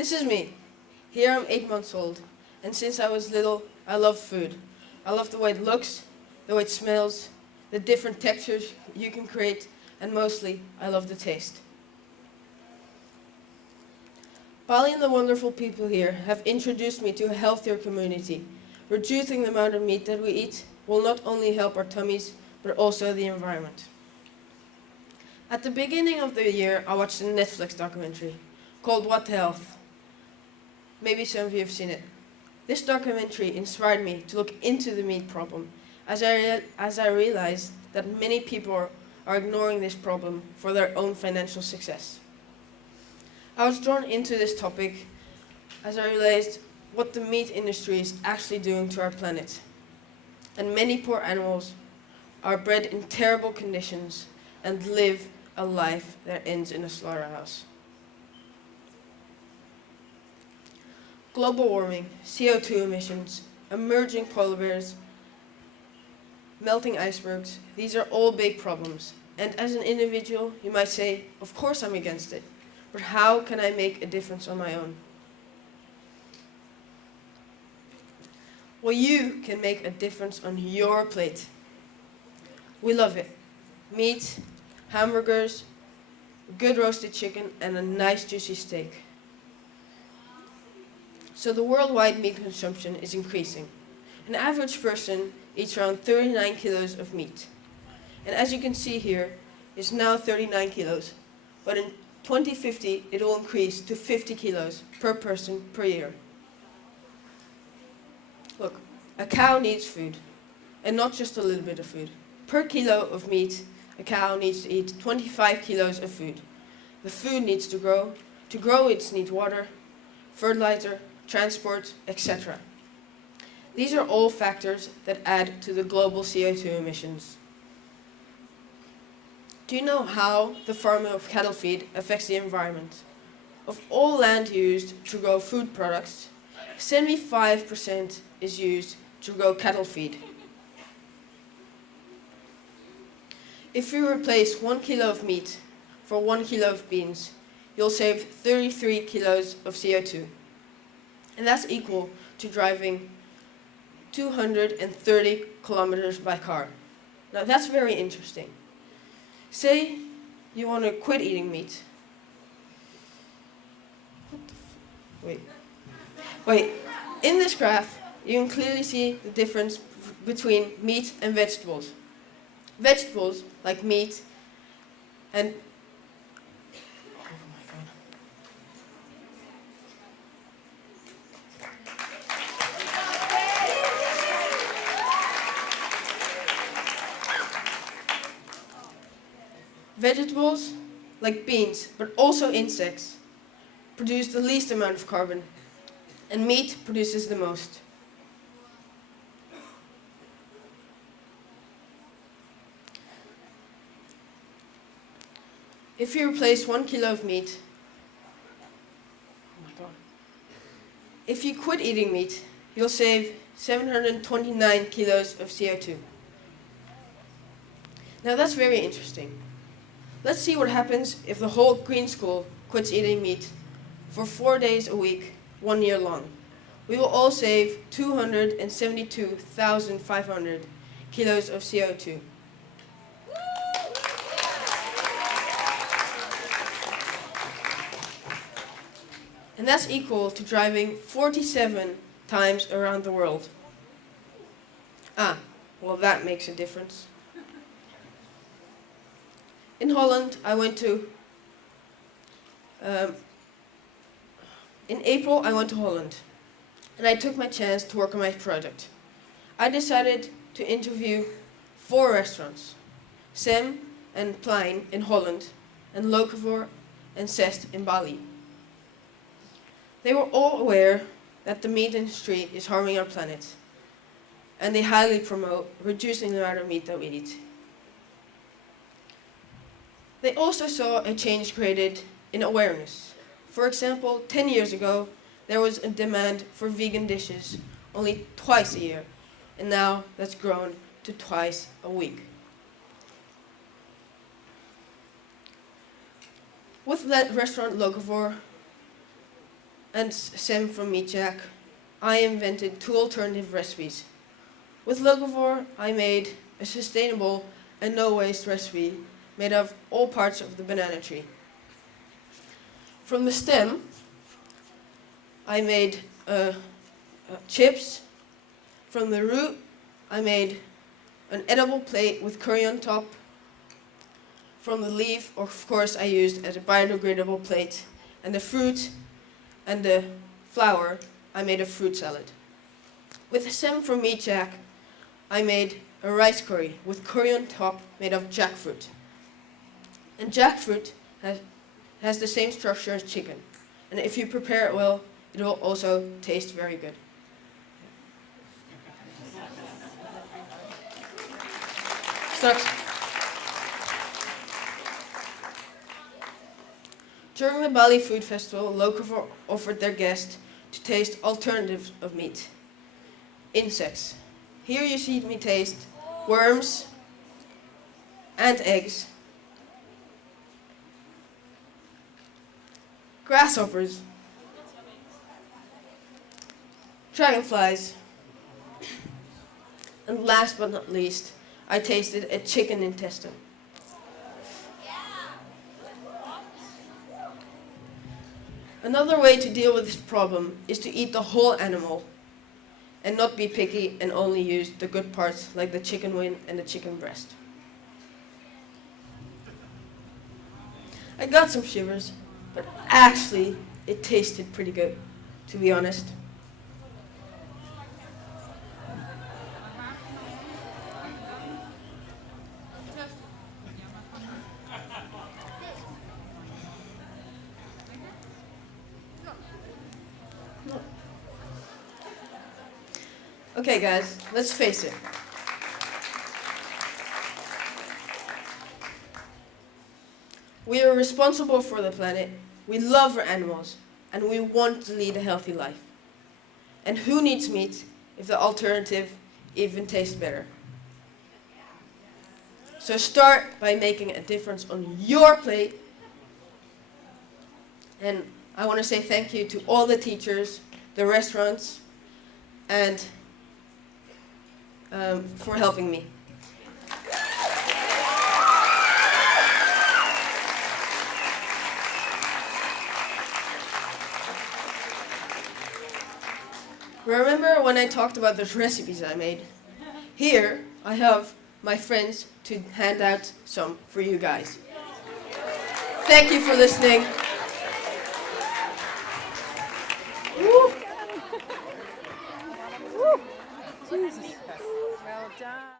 This is me. Here I'm 8 months old, and since I was little, I love food. I love the way it looks, the way it smells, the different textures you can create, and mostly, I love the taste. Bali and the wonderful people here have introduced me to a healthier community. Reducing the amount of meat that we eat will not only help our tummies, but also the environment. At the beginning of the year, I watched a Netflix documentary called What the Health. Maybe some of you have seen it. This documentary inspired me to look into the meat problem, as I realized that many people are ignoring this problem for their own financial success. I was drawn into this topic as I realized what the meat industry is actually doing to our planet. And many poor animals are bred in terrible conditions and live a life that ends in a slaughterhouse. Global warming, CO2 emissions, emerging polar bears, melting icebergs, these are all big problems. And as an individual, you might say, of course I'm against it, but how can I make a difference on my own? Well, you can make a difference on your plate. We love it. Meat, hamburgers, good roasted chicken, and a nice juicy steak. So the worldwide meat consumption is increasing. An average person eats around 39 kilos of meat. And as you can see here, it's now 39 kilos. But in 2050, it will increase to 50 kilos per person per year. Look, a cow needs food, and not just a little bit of food. Per kilo of meat, a cow needs to eat 25 kilos of food. The food needs to grow. To grow, it needs water, fertilizer, transport, etc. These are all factors that add to the global CO2 emissions. Do you know how the farming of cattle feed affects the environment? Of all land used to grow food products, 75% is used to grow cattle feed. If you replace 1 kilo of meat for 1 kilo of beans, you'll save 33 kilos of CO2. And that's equal to driving 230 kilometers by car. Now that's very interesting. Say you want to quit eating meat. Wait. In this graph, you can clearly see the difference between meat and vegetables. Vegetables, like meat and vegetables, like beans, but also insects, produce the least amount of carbon, and meat produces the most. If you replace 1 kilo of meat, if you quit eating meat, you'll save 729 kilos of CO2. Now that's very interesting. Let's see what happens if the whole green school quits eating meat for 4 days a week, 1 year long. We will all save 272,500 kilos of CO2. And that's equal to driving 47 times around the world. Well, that makes a difference. In Holland, in April, I went to Holland, and I took my chance to work on my project. I decided to interview 4 restaurants, Sem and Plein in Holland, and Locavor and Zest in Bali. They were all aware that the meat industry is harming our planet, and they highly promote reducing the amount of meat that we eat. They also saw a change created in awareness. For example, 10 years ago, there was a demand for vegan dishes only twice a year, and now that's grown to twice a week. With that restaurant Locavor, and Sam from Meat Jack, I invented 2 alternative recipes. With locavore, I made a sustainable and no-waste recipe made of all parts of the banana tree. From the stem, I made chips. From the root, I made an edible plate with curry on top. From the leaf, of course, I used as a biodegradable plate. And the fruit and the flour, I made a fruit salad. With the stem from Meat Jack, I made a rice curry with curry on top made of jackfruit. And jackfruit has the same structure as chicken. And if you prepare it well, it will also taste very good. Straks. During the Bali Food Festival, Locavore offered their guests to taste alternatives of meat. Insects. Here you see me taste worms and eggs, grasshoppers, dragonflies, and last but not least, I tasted a chicken intestine. Another way to deal with this problem is to eat the whole animal and not be picky and only use the good parts like the chicken wing and the chicken breast. I got some shivers, but actually it tasted pretty good, to be honest. Okay guys, let's face it. We are responsible for the planet, we love our animals, and we want to lead a healthy life. And who needs meat if the alternative even tastes better? So start by making a difference on your plate. And I want to say thank you to all the teachers, the restaurants, and for helping me. Remember when I talked about those recipes I made? Here I have my friends to hand out some for you guys. Thank you for listening. Jesus. Well done.